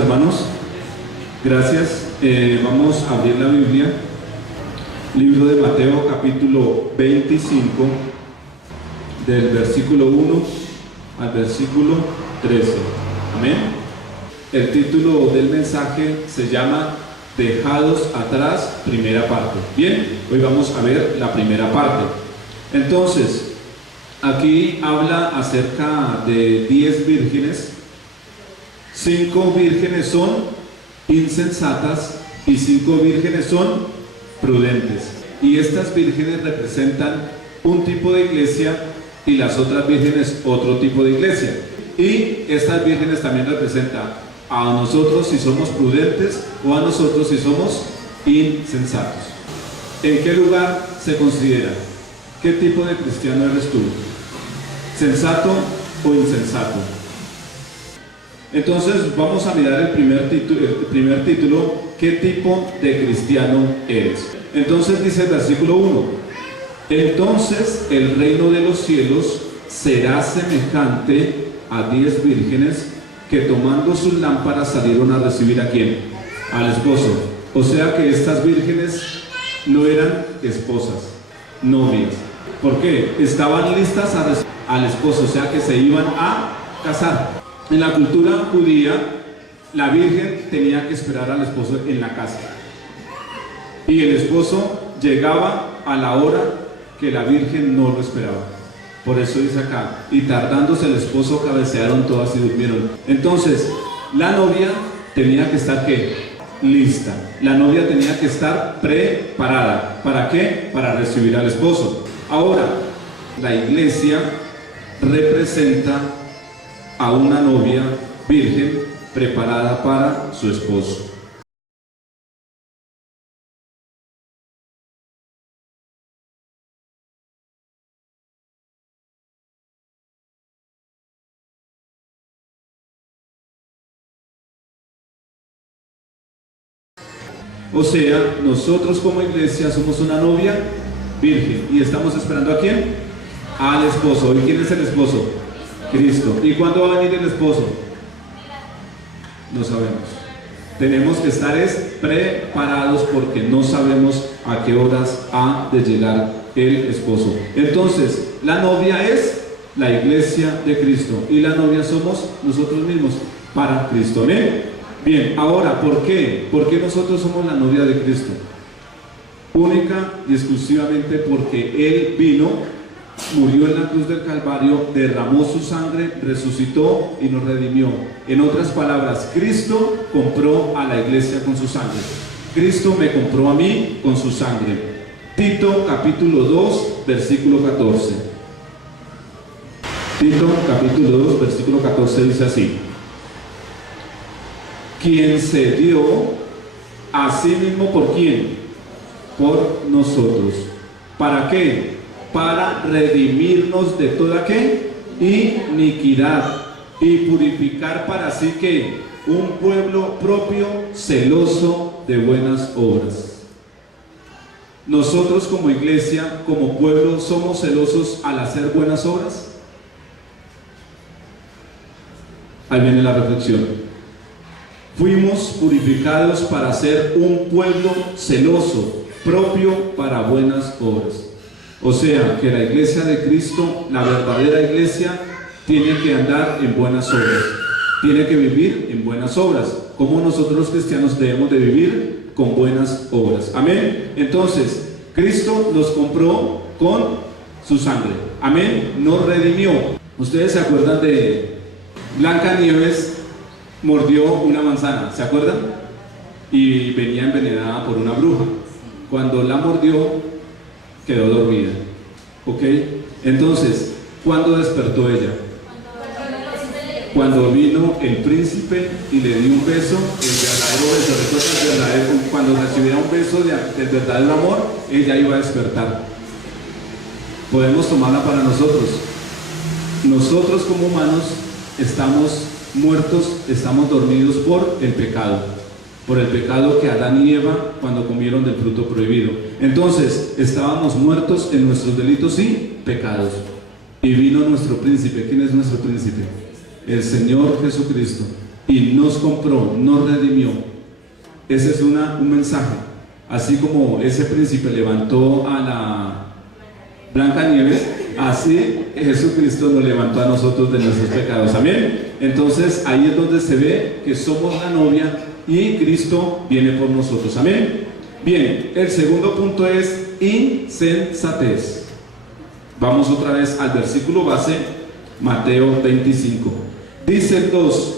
hermanos. Gracias. Vamos a abrir la Biblia. Libro de Mateo, capítulo 25, del versículo 1 al versículo 13. Amén. El título del mensaje se llama Dejados atrás, primera parte. Bien, hoy vamos a ver la primera parte. Entonces, aquí habla acerca de 10 vírgenes. 5 vírgenes son insensatas y 5 vírgenes son prudentes. Y estas vírgenes representan un tipo de iglesia y las otras vírgenes otro tipo de iglesia. Y estas vírgenes también representan a nosotros si somos prudentes o a nosotros si somos insensatos. ¿En qué lugar se considera? ¿Qué tipo de cristiano eres tú? ¿Sensato o insensato? Entonces vamos a mirar el primer título, ¿qué tipo de cristiano eres? Entonces dice el versículo 1, entonces el reino de los cielos será semejante a 10 vírgenes que tomando sus lámparas salieron a recibir ¿a quién? Al esposo. O sea que estas vírgenes no eran esposas, novias. ¿Por qué? Estaban listas a recibir al esposo, o sea que se iban a casar. En la cultura judía, la virgen tenía que esperar al esposo en la casa. Y el esposo llegaba a la hora que la virgen no lo esperaba. Por eso dice acá, y tardándose el esposo cabecearon todas y durmieron. Entonces, la novia tenía que estar ¿qué? Lista. La novia tenía que estar preparada. ¿Para qué? Para recibir al esposo. Ahora, la iglesia representa a una novia virgen preparada para su esposo. O sea, nosotros como iglesia somos una novia virgen y estamos esperando ¿a quién? Al esposo. ¿Y quién es el esposo? Cristo. ¿Y cuándo va a venir el esposo? No sabemos. Tenemos que estar preparados porque no sabemos a qué horas ha de llegar el esposo. Entonces, la novia es la iglesia de Cristo y la novia somos nosotros mismos para Cristo. ¿Amén? Bien, ahora, ¿por qué? ¿Por qué nosotros somos la novia de Cristo? Única y exclusivamente porque Él vino, murió en la cruz del Calvario, derramó su sangre, resucitó y nos redimió. En otras palabras, Cristo compró a la iglesia con su sangre. Cristo me compró a mí con su sangre. Tito capítulo 2, versículo 14. Tito capítulo 2, versículo 14 dice así: quien se dio a sí mismo, ¿por quién? Por nosotros. ¿Para qué? Para redimirnos de toda ¿qué? Iniquidad y purificar para sí ¿qué? Un pueblo propio, celoso de buenas obras. Nosotros como iglesia, como pueblo, ¿somos celosos al hacer buenas obras? Ahí viene la reflexión. Fuimos purificados para ser un pueblo celoso, propio para buenas obras. O sea, que la iglesia de Cristo, la verdadera iglesia, tiene que andar en buenas obras, tiene que vivir en buenas obras. Como nosotros los cristianos debemos de vivir con buenas obras. Amén. Entonces, Cristo nos compró con su sangre. Amén. Nos redimió. Ustedes se acuerdan de Blancanieves mordió una manzana, ¿se acuerdan? Y venía envenenada por una bruja. Cuando la mordió, quedó dormida. ¿Ok? Entonces, ¿cuándo despertó ella? Cuando vino el príncipe y le dio un beso, el verdadero beso. ¿Recuerdan el verdadero? Cuando recibiera un beso del verdadero amor, ella iba a despertar. Podemos tomarla para nosotros. Nosotros como humanos estamos muertos, estamos dormidos por el pecado que Adán y Eva cuando comieron del fruto prohibido. Entonces estábamos muertos en nuestros delitos y pecados, y vino nuestro príncipe. ¿Quién es nuestro príncipe? El Señor Jesucristo, y nos compró, nos redimió. Ese es un mensaje. Así como ese príncipe levantó a la Blancanieves, así Jesucristo nos levantó a nosotros de nuestros pecados. Amén. Entonces ahí es donde se ve que somos la novia y Cristo viene por nosotros. Amén. Bien, el segundo punto es insensatez. Vamos otra vez al versículo base, Mateo 25. Dice el 2.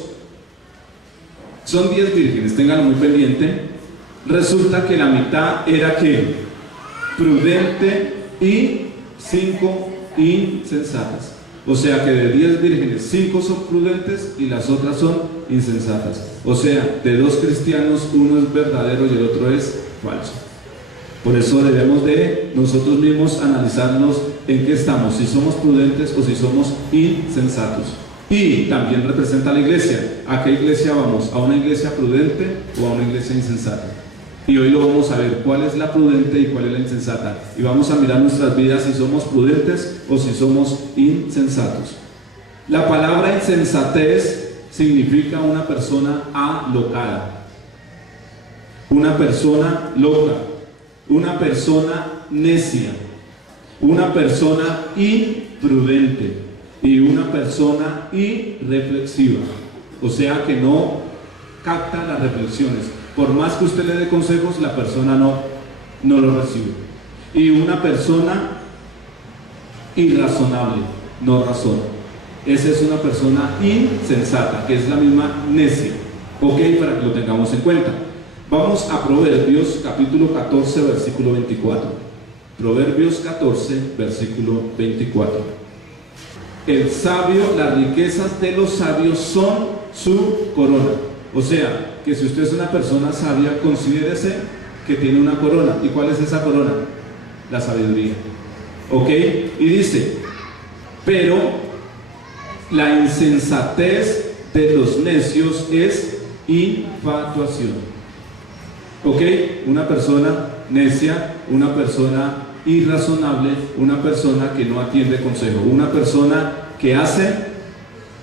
Son 10 vírgenes, ténganlo muy pendiente. Resulta que la mitad era que prudente y 5 insensatas. O sea que de 10 vírgenes, 5 son prudentes y las otras son insensatas. O sea, de 2 cristianos, uno es verdadero y el otro es falso. Por eso debemos de nosotros mismos analizarnos en qué estamos, si somos prudentes o si somos insensatos. Y también representa a la iglesia. ¿A qué iglesia vamos? ¿A una iglesia prudente o a una iglesia insensata? Y hoy lo vamos a ver, cuál es la prudente y cuál es la insensata. Y vamos a mirar nuestras vidas si somos prudentes o si somos insensatos. La palabra insensatez significa una persona alocada, una persona loca, una persona necia, una persona imprudente y una persona irreflexiva. O sea que no capta las reflexiones. Por más que usted le dé consejos, la persona no lo recibe. Y una persona irrazonable, no razona. Esa es una persona insensata, que es la misma necia. Ok, para que lo tengamos en cuenta. Vamos a Proverbios capítulo 14, versículo 24. Proverbios 14, versículo 24. El sabio, las riquezas de los sabios son su corona. O sea, que si usted es una persona sabia, considérese que tiene una corona. ¿Y cuál es esa corona? La sabiduría. ¿Ok? Y dice, pero la insensatez de los necios es infatuación. ¿Ok? Una persona necia, una persona irrazonable, una persona que no atiende consejo, una persona que hace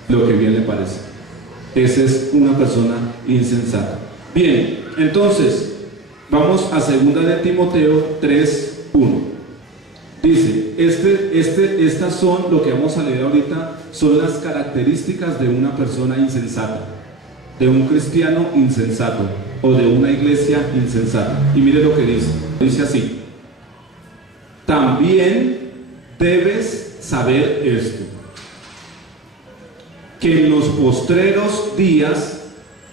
lo que bien le parece. Esa es una persona insensata. Bien, entonces vamos a 2 de Timoteo 3:1. Dice, estas son, lo que vamos a leer ahorita, son las características de una persona insensata, de un cristiano insensato o de una iglesia insensata. Y mire lo que dice así: también debes saber esto, que en los postreros días,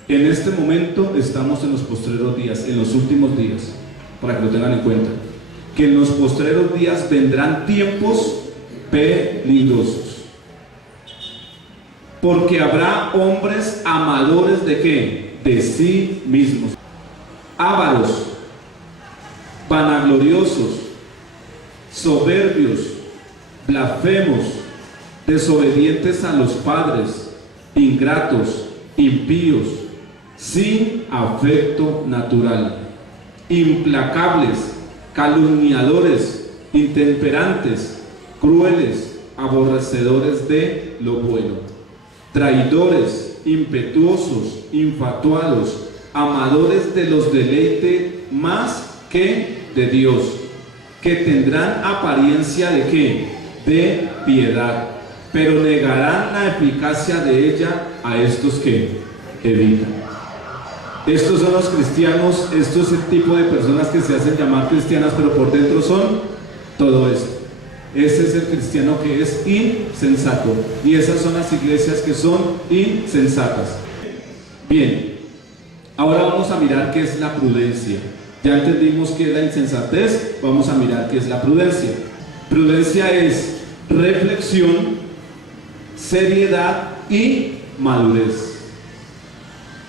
en este momento estamos en los postreros días, en los últimos días, para que lo tengan en cuenta, que en los postreros días vendrán tiempos peligrosos, porque habrá hombres amadores de ¿qué? De sí mismos, ávaros, vanagloriosos, soberbios, blasfemos, desobedientes a los padres, ingratos, impíos, sin afecto natural, implacables, calumniadores, intemperantes, crueles, aborrecedores de lo bueno, traidores, impetuosos, infatuados, amadores de los deleites más que de Dios, que tendrán apariencia de ¿qué? De piedad, pero negarán la eficacia de ella a estos que evitan. Estos son los cristianos, esto es el tipo de personas que se hacen llamar cristianas, pero por dentro son todo esto. Ese es el cristiano que es insensato, y esas son las iglesias que son insensatas. Bien, ahora vamos a mirar qué es la prudencia. Ya entendimos qué es la insensatez, vamos a mirar qué es la prudencia. Prudencia es reflexión, seriedad y madurez.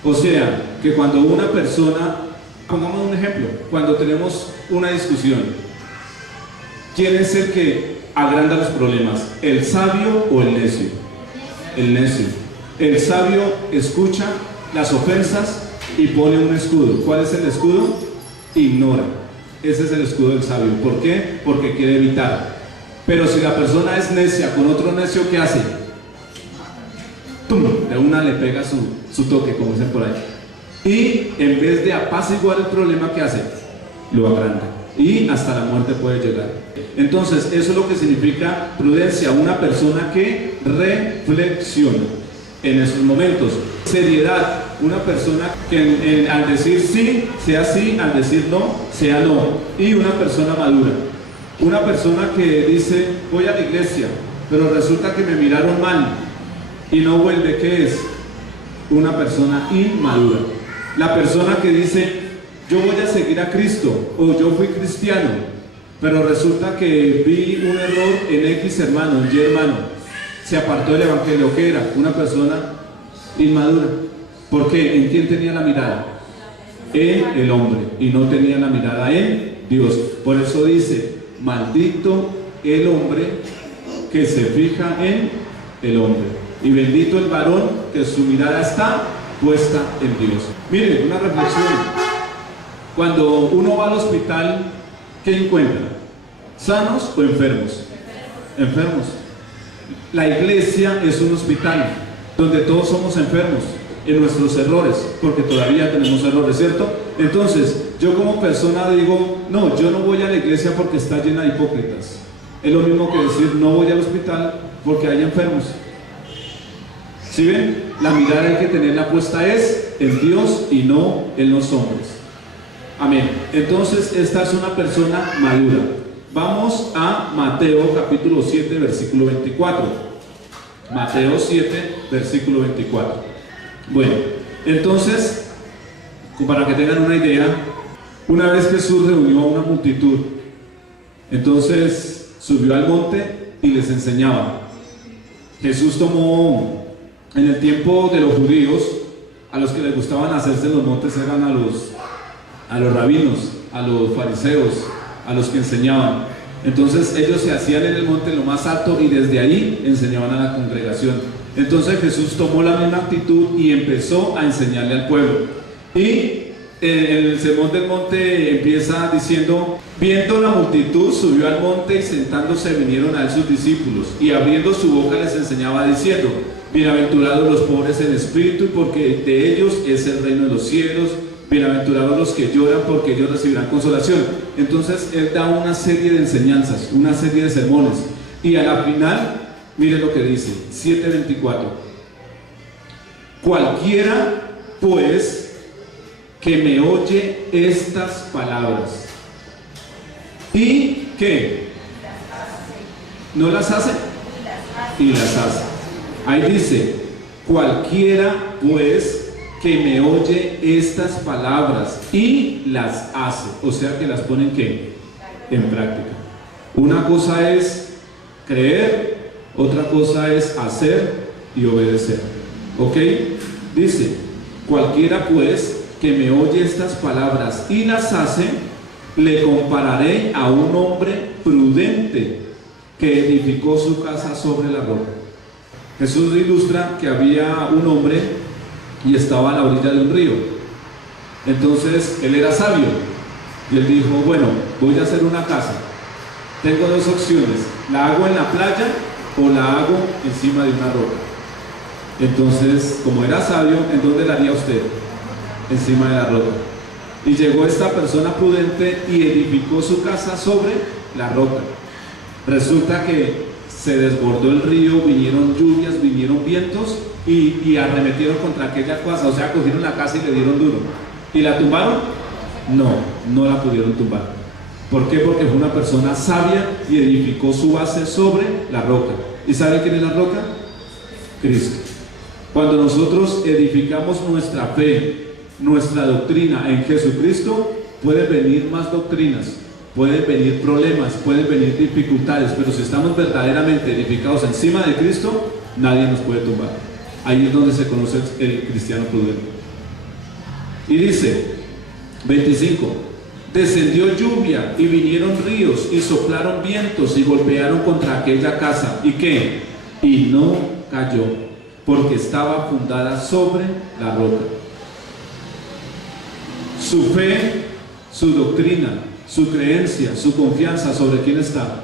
O sea, que cuando una persona, pongamos un ejemplo, cuando tenemos una discusión, ¿quién es el que agranda los problemas? ¿El sabio o el necio? El necio. El sabio escucha las ofensas y pone un escudo. ¿Cuál es el escudo? Ignora. Ese es el escudo del sabio. ¿Por qué? Porque quiere evitar. Pero si la persona es necia con otro necio, ¿qué hace? ¡tum!, de una le pega su toque, como dicen por ahí. Y en vez de apaciguar el problema, ¿qué hace? Lo agranda. Y hasta la muerte puede llegar. Entonces, eso es lo que significa prudencia, una persona que reflexiona en esos momentos. Seriedad, una persona que al decir sí, sea sí, al decir no, sea no. Y una persona madura, una persona que dice, voy a la iglesia, pero resulta que me miraron mal y no vuelve. ¿Qué es? Una persona inmadura. La persona que dice, yo voy a seguir a Cristo, o yo fui cristiano, pero resulta que vi un error en X hermano, en Y hermano, se apartó del evangelio. ¿Qué era? Una persona inmadura. ¿Por qué? ¿En quién tenía la mirada? En el hombre, y no tenía la mirada en Dios. Por eso dice, maldito el hombre que se fija en el hombre, y bendito el varón que su mirada está puesta en Dios. Miren, una reflexión. Cuando uno va al hospital, ¿qué encuentra? ¿Sanos o enfermos? Enfermos. La iglesia es un hospital donde todos somos enfermos en nuestros errores, porque todavía tenemos errores, ¿cierto? Entonces, yo como persona digo, no, yo no voy a la iglesia porque está llena de hipócritas. Es lo mismo que decir, no voy al hospital porque hay enfermos. ¿Sí ven? La mirada hay que tenerla puesta es en Dios y no en los hombres. Amén. Entonces, esta es una persona madura. Vamos a Mateo capítulo 7, versículo 24. Mateo 7, versículo 24. Bueno, entonces, para que tengan una idea, una vez Jesús reunió a una multitud, entonces subió al monte y les enseñaba. Jesús tomó, en el tiempo de los judíos, a los que les gustaban hacerse en los montes eran a los rabinos, a los fariseos, a los que enseñaban. Entonces ellos se hacían en el monte, en lo más alto, y desde ahí enseñaban a la congregación. Entonces Jesús tomó la misma actitud y empezó a enseñarle al pueblo. Y en el sermón del monte empieza diciendo, viendo la multitud, subió al monte y sentándose vinieron a él sus discípulos, y abriendo su boca les enseñaba diciendo, bienaventurados los pobres en espíritu, porque de ellos es el reino de los cielos. Bienaventurados los que lloran, porque ellos recibirán consolación. Entonces él da una serie de enseñanzas, una serie de sermones, y a la final, miren lo que dice, 7:24. Cualquiera pues que me oye estas palabras y ¿qué? ¿No las hace? Y las hace. Ahí dice, cualquiera pues que me oye estas palabras y las hace, o sea que las ponen ¿qué? En práctica. Una cosa es creer, otra cosa es hacer y obedecer. ¿Ok? Dice, cualquiera pues que me oye estas palabras y las hace, le compararé a un hombre prudente que edificó su casa sobre la roca. Jesús ilustra que había un hombre y estaba a la orilla de un río. Entonces él era sabio y él dijo, bueno, voy a hacer una casa, tengo dos opciones, la hago en la playa o la hago encima de una roca. Entonces, como era sabio, ¿en dónde la haría usted? Encima de la roca. Y llegó esta persona prudente y edificó su casa sobre la roca. Resulta que se desbordó el río, vinieron lluvias, vinieron vientos y arremetieron contra aquella casa, o sea, cogieron la casa y le dieron duro. ¿Y la tumbaron? No, no la pudieron tumbar. ¿Por qué? Porque fue una persona sabia y edificó su base sobre la roca. ¿Y sabe quién es la roca? Cristo. Cuando nosotros edificamos nuestra fe, nuestra doctrina en Jesucristo, pueden venir más doctrinas, pueden venir problemas, pueden venir dificultades, pero si estamos verdaderamente edificados encima de Cristo, nadie nos puede tumbar. Ahí es donde se conoce el cristiano prudente. Y dice, 25, descendió lluvia y vinieron ríos y soplaron vientos y golpearon contra aquella casa. ¿Y qué? Y no cayó, porque estaba fundada sobre la roca. Su fe, su doctrina, su creencia, su confianza, ¿sobre quién está?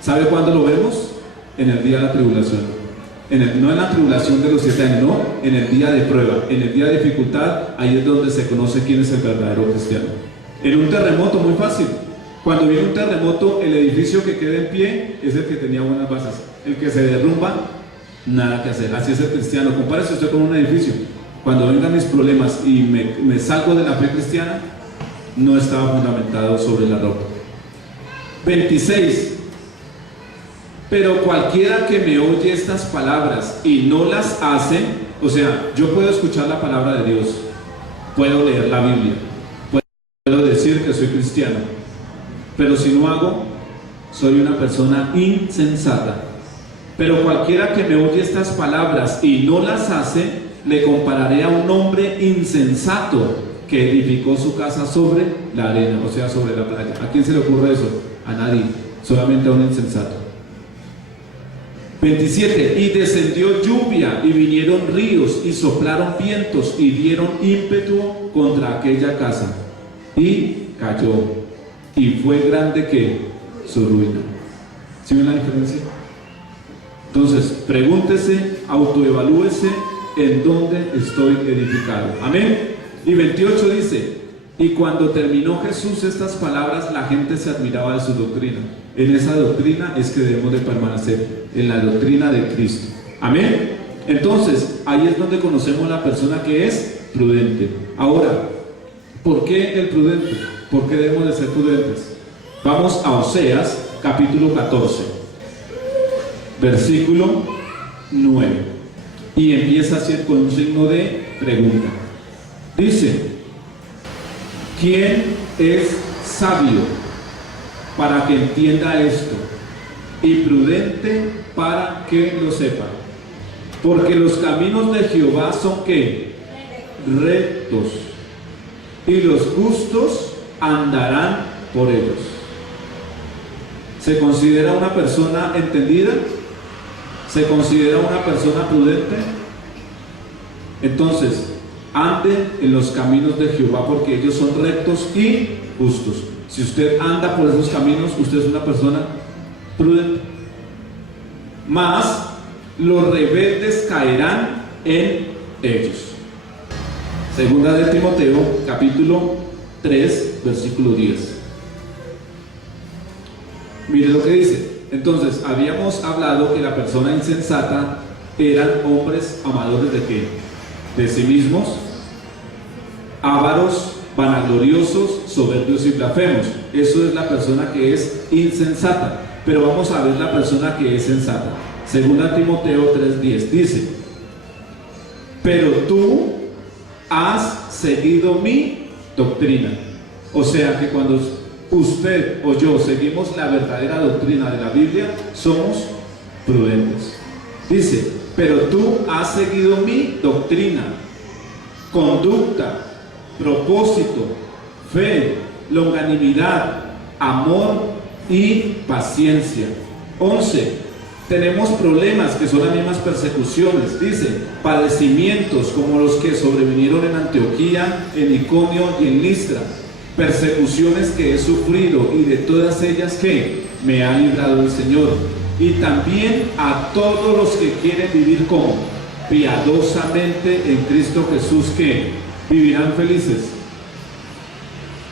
¿Sabe cuándo lo vemos? En el día de la tribulación. no en la tribulación de los 7 años, no, en el día de prueba, en el día de dificultad, ahí es donde se conoce quién es el verdadero cristiano. En un terremoto, muy fácil. Cuando viene un terremoto, el edificio que queda en pie es el que tenía buenas bases. El que se derrumba, nada que hacer. Así es el cristiano. Compárese usted con un edificio. Cuando vengan mis problemas y me salgo de la fe cristiana, no estaba fundamentado sobre la roca. 26. Pero cualquiera que me oye estas palabras y no las hace, o sea, yo puedo escuchar la palabra de Dios, puedo leer la Biblia, puedo decir que soy cristiano, pero si no hago, soy una persona insensata. Pero cualquiera que me oye estas palabras y no las hace, le compararé a un hombre insensato que edificó su casa sobre la arena, o sea, sobre la playa. ¿A quién se le ocurre eso? A nadie, solamente a un insensato. 27. Y descendió lluvia y vinieron ríos y soplaron vientos y dieron ímpetu contra aquella casa y cayó, y fue grande que su ruina. ¿Sí ven la diferencia? Entonces, pregúntese, autoevalúese en dónde estoy edificado. Amén. Y 28 dice: y cuando terminó Jesús estas palabras, la gente se admiraba de su doctrina. En esa doctrina es que debemos de permanecer, en la doctrina de Cristo. Amén. Entonces, ahí es donde conocemos la persona que es prudente. Ahora, ¿por qué el prudente? ¿Por qué debemos de ser prudentes? Vamos a Oseas, capítulo 14, versículo 9. Y empieza así con un signo de pregunta. Dice: ¿quién es sabio para que entienda esto? Y prudente para que lo sepa. Porque los caminos de Jehová son ¿qué? Rectos, y los justos andarán por ellos. ¿Se considera una persona entendida? ¿Se considera una persona prudente? Entonces, ande en los caminos de Jehová, porque ellos son rectos y justos. Si usted anda por esos caminos, usted es una persona prudente. Mas los rebeldes caerán en ellos. Segunda de Timoteo, capítulo 3, versículo 10. Mire lo que dice. Entonces, habíamos hablado que la persona insensata eran hombres amadores de ¿qué? De sí mismos, ávaros, vanagloriosos, soberbios y blasfemos. Eso es la persona que es insensata. Pero vamos a ver la persona que es sensata. Segunda Timoteo 3:10 dice: pero tú has seguido mi doctrina. O sea que cuando usted o yo seguimos la verdadera doctrina de la Biblia, somos prudentes. Dice: pero tú has seguido mi doctrina, conducta, propósito, fe, longanimidad, amor y paciencia. 11. Tenemos problemas que son las mismas persecuciones, dice, padecimientos como los que sobrevinieron en Antioquía, en Iconio y en Listra, persecuciones que he sufrido, y de todas ellas que me ha librado el Señor. Y también a todos los que quieren vivir como piadosamente en Cristo Jesús, que vivirán felices.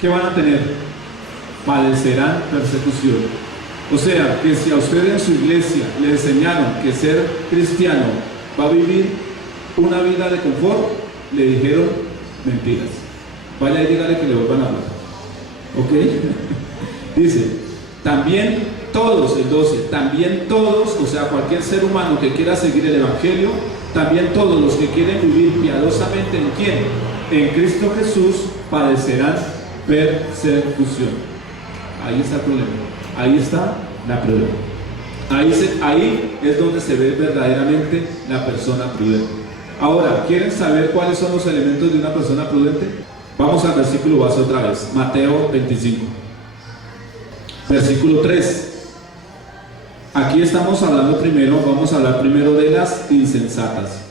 ¿Qué van a tener? Padecerán persecución. O sea, que si a usted en su iglesia le enseñaron que ser cristiano va a vivir una vida de confort, le dijeron mentiras. Vaya y dígale que le vuelvan a hablar. ¿Ok? Dice, también todos, el 12, también todos, o sea, cualquier ser humano que quiera seguir el Evangelio, también todos los que quieren vivir piadosamente ¿en quién? En Cristo Jesús, padecerán persecución. Ahí está el problema. Ahí está la prueba. Ahí es donde se ve verdaderamente la persona prudente. Ahora, ¿quieren saber cuáles son los elementos de una persona prudente? Vamos al versículo base otra vez, Mateo 25. Versículo 3. Aquí estamos hablando primero, vamos a hablar primero de las insensatas.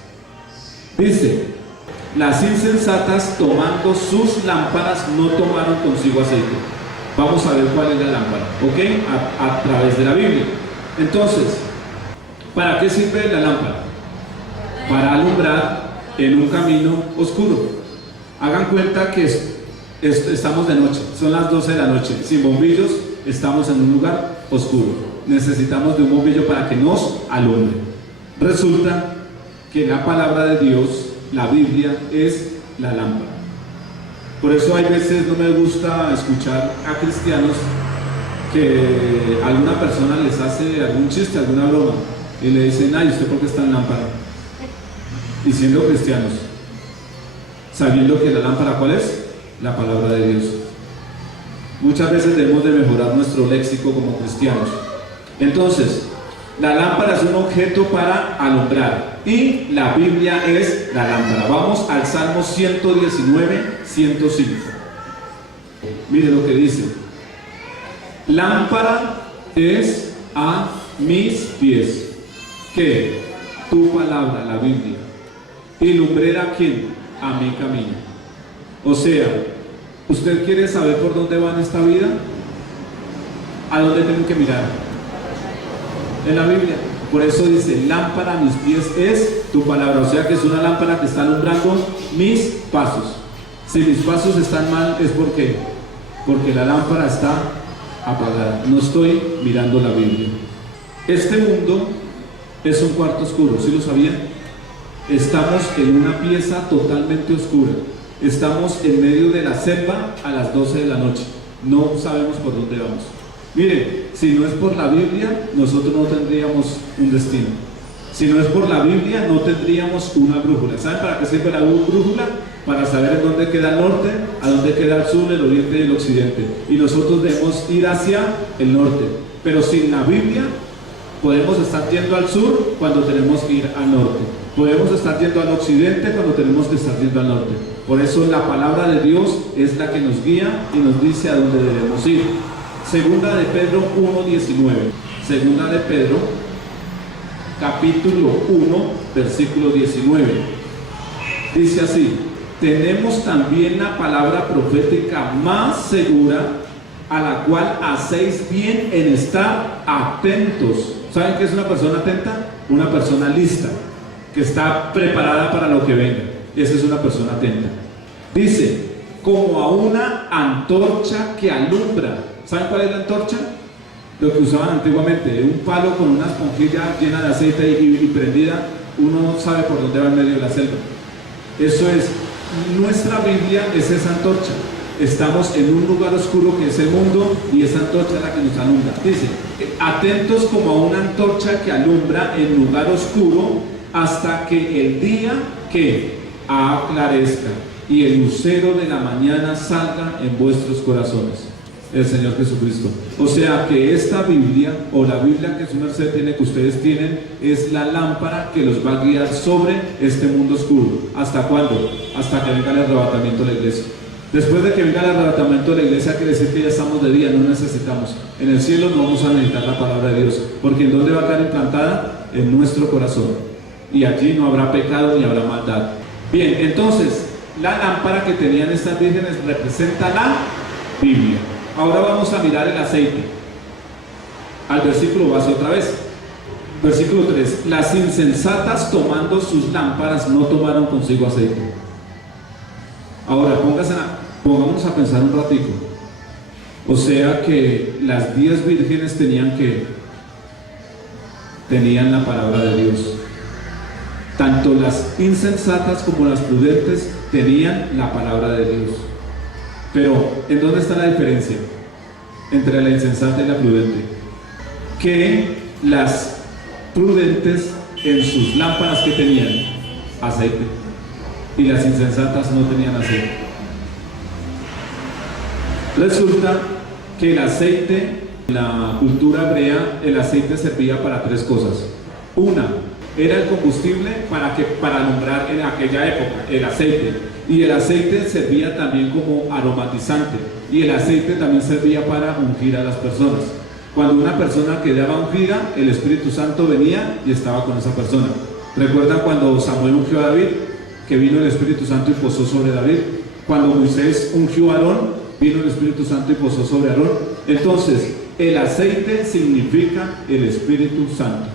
Dice: las insensatas, tomando sus lámparas, no tomaron consigo aceite. Vamos a ver cuál es la lámpara, ¿ok? A través de la Biblia. Entonces, ¿para qué sirve la lámpara? para alumbrar en un camino oscuro. Hagan cuenta que estamos de noche, son las 12 de la noche, sin bombillos, estamos en un lugar oscuro. Necesitamos de un bombillo para que nos alumbre. Resulta que la palabra de Dios, la Biblia, es la lámpara. Por eso hay veces no me gusta escuchar a cristianos que alguna persona les hace algún chiste, alguna broma, y le dicen: ay, ¿usted por qué está en lámpara? Y siendo cristianos, sabiendo que la lámpara, ¿cuál es? La palabra de Dios. Muchas veces debemos de mejorar nuestro léxico como cristianos. Entonces, la lámpara es un objeto para alumbrar y la Biblia es la lámpara. Vamos al Salmo 119, 105. Mire lo que dice: lámpara es a mis pies, que tu palabra, la Biblia, y lumbrera a quién, a mi camino. O sea, ¿usted quiere saber por dónde va en esta vida? ¿A dónde tengo que mirar? En la Biblia. Por eso dice: lámpara a mis pies es tu palabra. O sea que es una lámpara que está alumbrando mis pasos. Si mis pasos están mal, es porque la lámpara está apagada. No estoy mirando la Biblia. Este mundo es un cuarto oscuro, ¿sí lo sabían? Estamos en una pieza totalmente oscura. Estamos en medio de la selva a las 12 de la noche. No sabemos por dónde vamos. Miren, si no es por la Biblia, nosotros no tendríamos un destino. Si no es por la Biblia, no tendríamos una brújula. ¿Saben para qué sirve la brújula? Para saber en dónde queda el norte, a dónde queda el sur, el oriente y el occidente. Y nosotros debemos ir hacia el norte. Pero sin la Biblia, podemos estar yendo al sur cuando tenemos que ir al norte. Podemos estar yendo al occidente cuando tenemos que estar yendo al norte. Por eso la palabra de Dios es la que nos guía y nos dice a dónde debemos ir. Segunda de Pedro 1:19. Segunda de Pedro, capítulo 1, versículo 19. Dice así: tenemos también la palabra profética más segura, a la cual hacéis bien en estar atentos. ¿Saben qué es una persona atenta? Una persona lista, que está preparada para lo que venga. Esa es una persona atenta. Dice: como a una antorcha que alumbra. ¿Saben cuál es la antorcha? Lo que usaban antiguamente, un palo con una esponjilla llena de aceite y prendida. Uno no sabe por dónde va en medio de la selva. Eso es, nuestra Biblia es esa antorcha. Estamos en un lugar oscuro que es el mundo, y esa antorcha es la que nos alumbra. Dice: atentos como a una antorcha que alumbra en lugar oscuro, hasta que el día que aclarezca y el lucero de la mañana salga en vuestros corazones. El Señor Jesucristo. O sea que esta Biblia, o la Biblia que su merced tiene, que ustedes tienen, es la lámpara que los va a guiar sobre este mundo oscuro. ¿Hasta cuándo? Hasta que venga el arrebatamiento de la iglesia. Después de que venga el arrebatamiento de la iglesia, quiere decir que ya estamos de día, no necesitamos. En el cielo no vamos a necesitar la palabra de Dios, porque ¿en dónde va a quedar implantada? En nuestro corazón. Y allí no habrá pecado ni habrá maldad. Bien, entonces, la lámpara que tenían estas vírgenes representa la Biblia. Ahora vamos a mirar el aceite. Al versículo base otra vez. Versículo 3. Las insensatas, tomando sus lámparas, no tomaron consigo aceite. Ahora pongámonos a pensar un ratico. O sea que las 10 vírgenes tenían la palabra de Dios. Tanto las insensatas como las prudentes tenían la palabra de Dios. Pero, ¿en dónde está la diferencia entre la insensata y la prudente? Que las prudentes en sus lámparas que tenían aceite, y las insensatas no tenían aceite. Resulta que el aceite, en la cultura hebrea, el aceite servía para 3 cosas. Una, era el combustible para alumbrar en aquella época, el aceite. Y el aceite servía también como aromatizante. Y el aceite también servía para ungir a las personas. Cuando una persona quedaba ungida, el Espíritu Santo venía y estaba con esa persona. ¿Recuerdan cuando Samuel ungió a David? Que vino el Espíritu Santo y posó sobre David. Cuando Moisés ungió a Aarón, vino el Espíritu Santo y posó sobre Aarón. Entonces, el aceite significa el Espíritu Santo.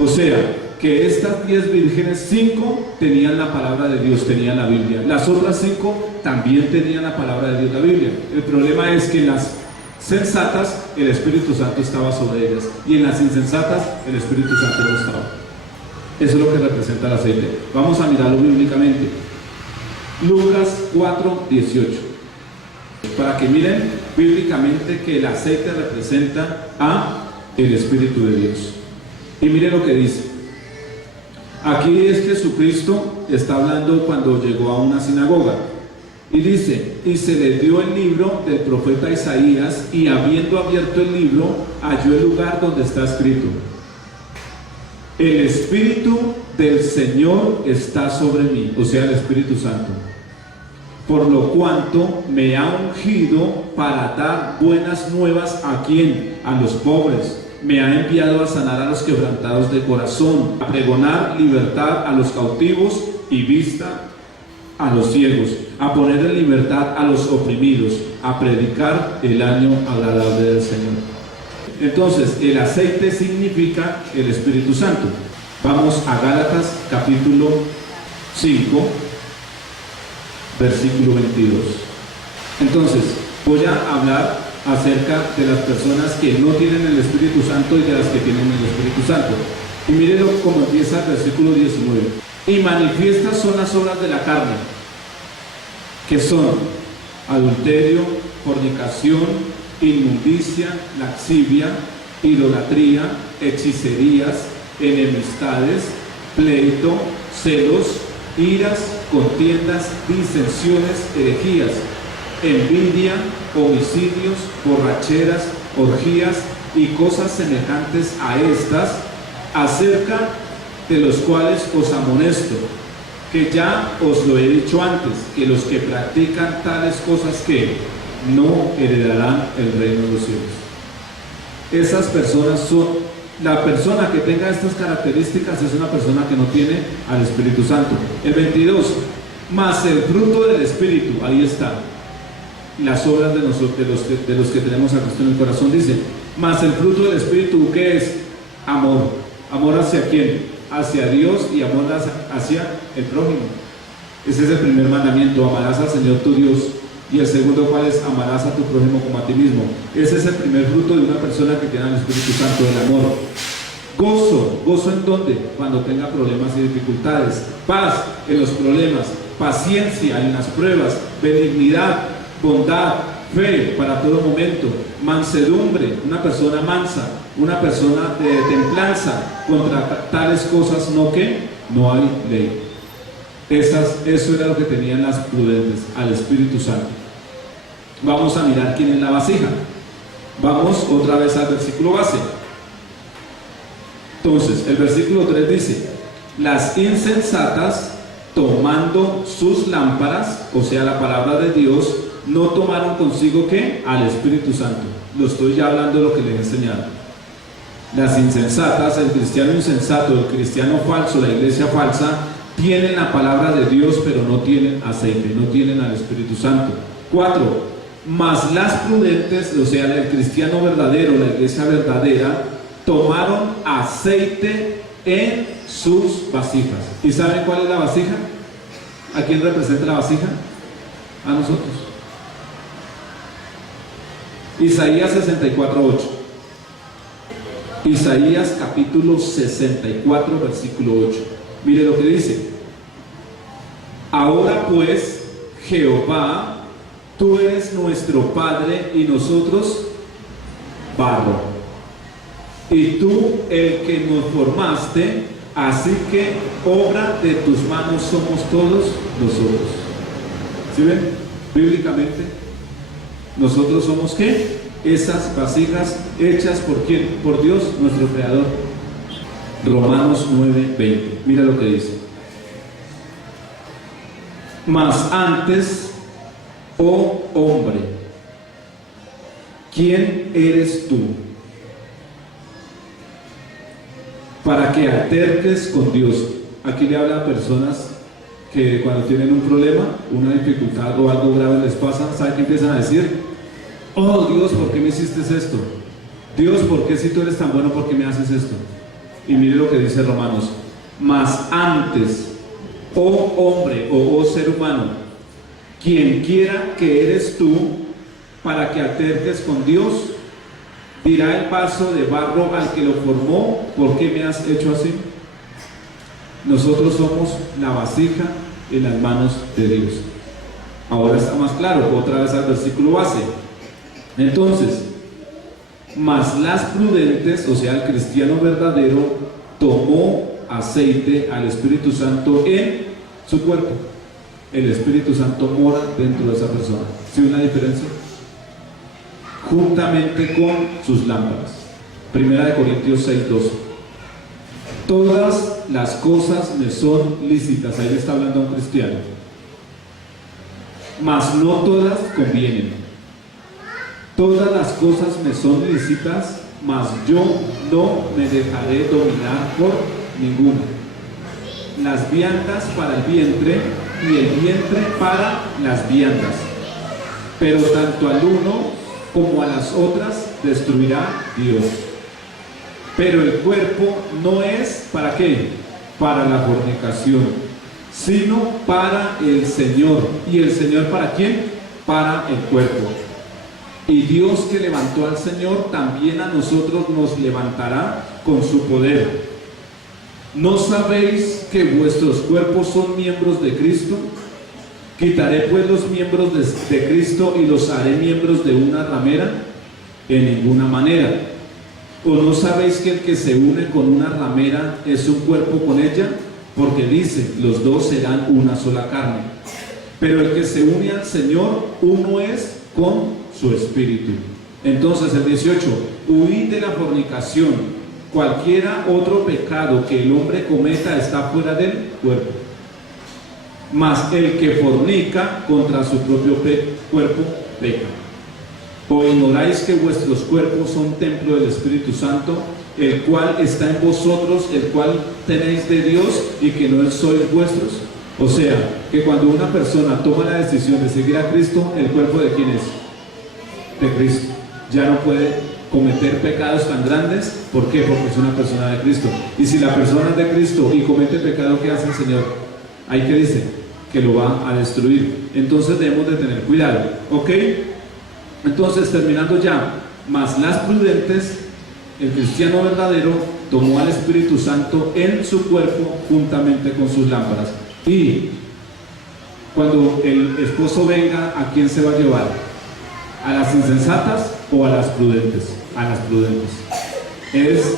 O sea, que estas 10 vírgenes, 5 tenían la palabra de Dios, tenían la Biblia. Las otras 5 también tenían la palabra de Dios, la Biblia. El problema es que en las sensatas el Espíritu Santo estaba sobre ellas, y en las insensatas el Espíritu Santo no estaba. Eso es lo que representa el aceite. Vamos a mirarlo bíblicamente. Lucas 4:18. Para que miren bíblicamente que el aceite representa a el Espíritu de Dios. Y miren lo que dice. Aquí es Jesucristo, está hablando cuando llegó a una sinagoga. Y dice, y se le dio el libro del profeta Isaías, y habiendo abierto el libro, halló el lugar donde está escrito: el Espíritu del Señor está sobre mí, o sea, el Espíritu Santo, por lo cuanto me ha ungido para dar buenas nuevas ¿a quién? A los pobres. Me ha enviado a sanar a los quebrantados de corazón, a pregonar libertad a los cautivos y vista a los ciegos, a poner en libertad a los oprimidos, a predicar el año agradable del Señor. Entonces, el aceite significa el Espíritu Santo. Vamos a Gálatas capítulo 5, versículo 22. Entonces, voy a hablar acerca de las personas que no tienen el Espíritu Santo y de las que tienen el Espíritu Santo. Y mírenlo como empieza el versículo 19. Y manifiestas son las obras de la carne, que son adulterio, fornicación, inmundicia, laxivia, idolatría, hechicerías, enemistades, pleito, celos, iras, contiendas, disensiones, herejías, envidia, homicidios, borracheras, orgías y cosas semejantes a estas, acerca de los cuales os amonesto, que ya os lo he dicho antes, que los que practican tales cosas que no heredarán el reino de los cielos. Esas personas son, la persona que tenga estas características es una persona que no tiene al Espíritu Santo. El 22, más el fruto del Espíritu, ahí está, las obras de los que tenemos a Cristo en el corazón, dice, más el fruto del Espíritu, ¿qué es? Amor. ¿Amor hacia quién? Hacia Dios, y amor hacia el prójimo. Ese es el primer mandamiento: amarás al Señor tu Dios. Y el segundo, ¿cuál es? Amarás a tu prójimo como a ti mismo. Ese es el primer fruto de una persona que tiene el Espíritu Santo, el amor. Gozo. ¿Gozo en dónde? Cuando tenga problemas y dificultades. Paz en los problemas. Paciencia en las pruebas. Benignidad, bondad, fe para todo momento. Mansedumbre, una persona mansa, una persona de templanza. Contra tales cosas no hay ley. Eso era lo que tenían las prudentes, al Espíritu Santo. Vamos a mirar quién es la vasija. Vamos otra vez al versículo base. Entonces, el versículo 3 dice: las insensatas, tomando sus lámparas, o sea, la palabra de Dios, no tomaron consigo ¿qué? Al Espíritu Santo. Lo estoy ya hablando de lo que les he enseñado. Las insensatas, el cristiano insensato, el cristiano falso, la iglesia falsa, tienen la palabra de Dios, pero no tienen aceite, no tienen al Espíritu Santo. 4. Mas las prudentes, o sea, el cristiano verdadero, la iglesia verdadera, tomaron aceite en sus vasijas. ¿Y saben cuál es la vasija? ¿A quién representa la vasija? A nosotros. Isaías 64:8. Isaías capítulo 64, versículo 8. Mire lo que dice: ahora pues, Jehová, tú eres nuestro Padre y nosotros barro, y tú el que nos formaste, así que obra de tus manos somos todos nosotros. ¿Sí ven? Bíblicamente, nosotros somos ¿qué? Esas vasijas hechas ¿por quién? Por Dios, nuestro Creador. Romanos 9:20. Mira lo que dice: mas antes, oh hombre, ¿quién eres tú para que alterques con Dios? Aquí le habla a personas que cuando tienen un problema, una dificultad o algo grave les pasa, ¿saben qué empiezan a decir? Oh Dios, ¿por qué me hiciste esto? Dios, ¿por qué si tú eres tan bueno, por qué me haces esto? Y mire lo que dice Romanos: Mas antes, oh hombre o oh ser humano, quien quiera que eres tú para que alterques con Dios, dirá el vaso de barro al que lo formó: ¿por qué me has hecho así? Nosotros somos la vasija en las manos de Dios. Ahora está más claro, otra vez al versículo base. Entonces, mas las prudentes, o sea, el cristiano verdadero, tomó aceite al Espíritu Santo en su cuerpo. El Espíritu Santo mora dentro de esa persona. ¿Sí una diferencia? Juntamente con sus lámparas. Primera de Corintios 6:12. Todas las cosas me son lícitas. Ahí le está hablando a un cristiano. Mas no todas convienen. Todas las cosas me son lícitas, mas yo no me dejaré dominar por ninguna. Las viandas para el vientre y el vientre para las viandas. Pero tanto al uno como a las otras destruirá Dios. Pero el cuerpo no es ¿para qué? Para la fornicación, sino para el Señor. ¿Y el Señor para quién? Para el cuerpo. Y Dios, que levantó al Señor, también a nosotros nos levantará con su poder. ¿No sabéis que vuestros cuerpos son miembros de Cristo? ¿Quitaré pues los miembros de Cristo y los haré miembros de una ramera? En ninguna manera. ¿O no sabéis que el que se une con una ramera es un cuerpo con ella? Porque dice, los dos serán una sola carne. Pero el que se une al Señor, uno es con su espíritu. Entonces el 18, huid de la fornicación. Cualquiera otro pecado que el hombre cometa está fuera del cuerpo. Mas el que fornica contra su propio cuerpo peca. ¿O ignoráis que vuestros cuerpos son templo del Espíritu Santo, el cual está en vosotros, el cual tenéis de Dios, y que no sois vuestros? O sea, que cuando una persona toma la decisión de seguir a Cristo, ¿el cuerpo de quién es? De Cristo. Ya no puede cometer pecados tan grandes. ¿Por qué? Porque es una persona de Cristo. Y si la persona es de Cristo y comete pecado, ¿qué hace el Señor? Ahí que dice que lo va a destruir. Entonces debemos de tener cuidado, ¿ok? Entonces, terminando ya, mas las prudentes, el cristiano verdadero tomó al Espíritu Santo en su cuerpo juntamente con sus lámparas. Y cuando el esposo venga, ¿a quién se va a llevar? ¿A las insensatas o a las prudentes? A las prudentes.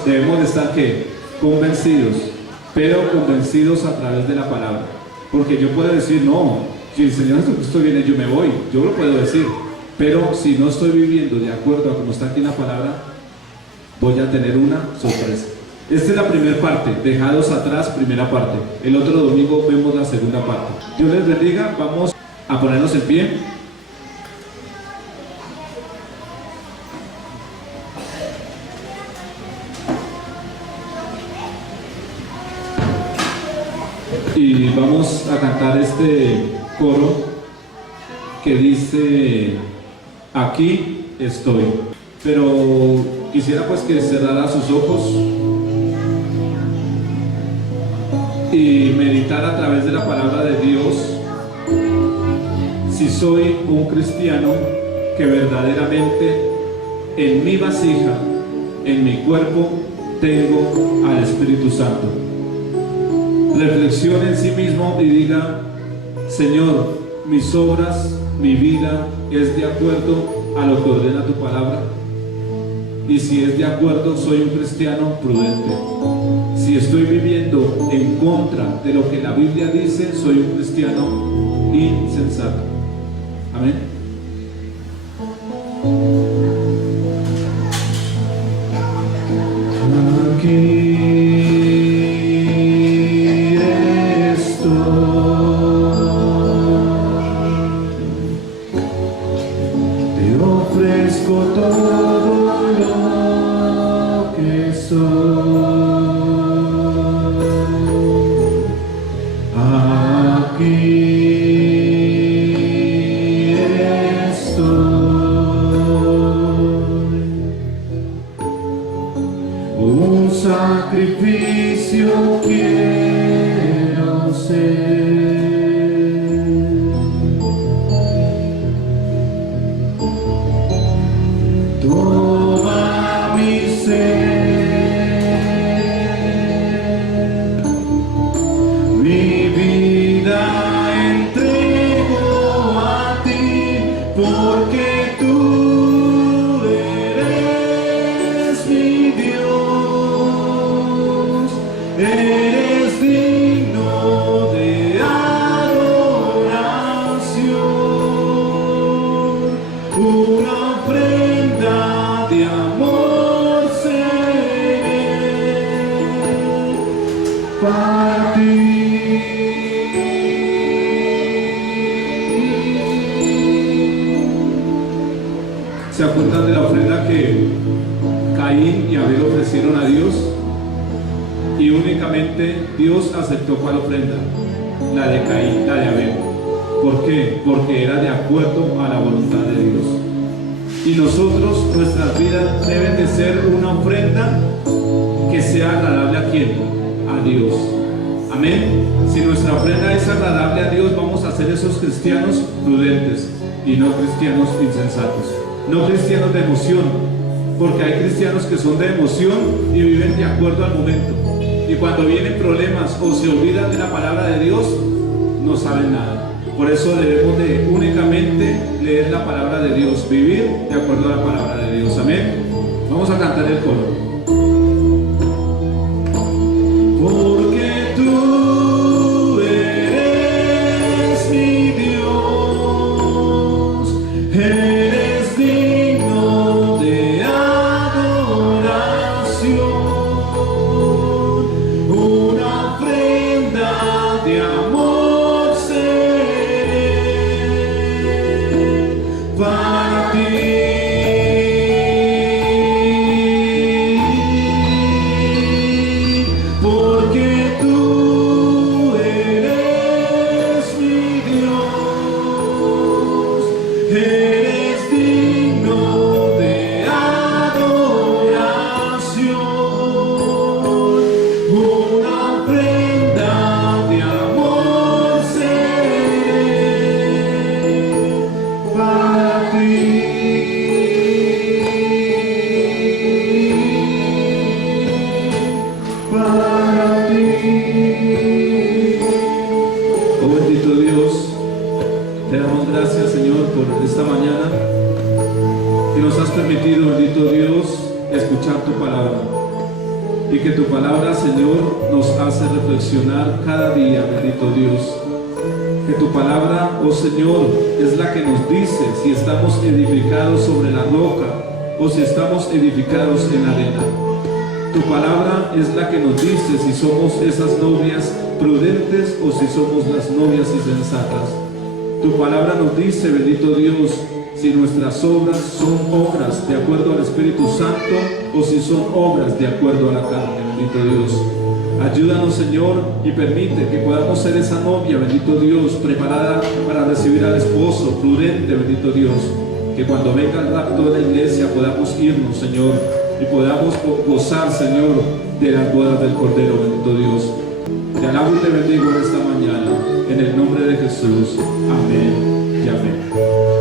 Debemos de estar ¿qué? Convencidos, pero convencidos a través de la palabra. Porque yo puedo decir, no, si el Señor Jesucristo viene, yo me voy. Yo lo puedo decir. Pero si no estoy viviendo de acuerdo a como está aquí en la palabra, voy a tener una sorpresa. Esta es la primera parte, dejados atrás, primera parte. El otro domingo vemos la segunda parte. Dios les bendiga, vamos a ponernos en pie. Y vamos a cantar este coro que dice: aquí estoy. Pero quisiera pues que cerrara sus ojos y meditar a través de la palabra de Dios si soy un cristiano que verdaderamente en mi vasija, en mi cuerpo, tengo al Espíritu Santo. Reflexione en sí mismo y diga: Señor, mis obras, mi vida es de acuerdo a lo que ordena tu palabra. Y si es de acuerdo, soy un cristiano prudente. Si estoy viviendo en contra de lo que la Biblia dice, soy un cristiano insensato. Amén. Aquí todo lo que soy, aquí estoy, un sacrificio quiero. ser. Toma mi ser, mi vida entrego a ti, porque tú eres mi Dios, eres digno de adoración, una ofrenda de amor seré para ti. ¿Se acuerdan de la ofrenda que Caín y Abel ofrecieron a Dios? Y únicamente Dios aceptó cuál ofrenda, la de Caín, la de Abel. ¿Por qué? Porque era de acuerdo a la voluntad de Dios. Y nosotros, nuestras vidas deben de ser una ofrenda que sea agradable ¿a quién? A Dios. Amén. Si nuestra ofrenda es agradable a Dios, vamos a ser esos cristianos prudentes y no cristianos insensatos, no cristianos de emoción, porque hay cristianos que son de emoción y viven de acuerdo al momento, y cuando vienen problemas o se olvidan de la palabra de Dios, no saben nada. Por eso debemos de únicamente leer la palabra de Dios, vivir de acuerdo a la palabra de Dios. Amén. Vamos a cantar el coro. Porque tú eres mi Dios, eres digno de adoración, una ofrenda de amor seré para ti. Porque tú eres mi Dios, eres digno de adoración, una ofrenda de amor seré para ti. Para ti. Oh bendito Dios, te damos gracias, Señor, por esta mañana que nos has permitido, bendito Dios, escuchar tu palabra, y que tu palabra, Señor, nos hace reflexionar cada día, bendito Dios. Que tu palabra, oh Señor, es la que nos dice si estamos edificados sobre la roca o si estamos edificados en la arena. Tu palabra es la que nos dice si somos esas novias prudentes o si somos las novias insensatas. Tu palabra nos dice, bendito Dios, si nuestras obras son obras de acuerdo al Espíritu Santo o si son obras de acuerdo a la carne, bendito Dios. Ayúdanos, Señor, y permite que podamos ser esa novia, bendito Dios, preparada para recibir al esposo, prudente, bendito Dios. Que cuando venga el rapto de la iglesia podamos irnos, Señor, y podamos gozar, Señor, de las bodas del Cordero, bendito Dios. Te alabo y te bendigo en esta mañana, en el nombre de Jesús. Amén y amén.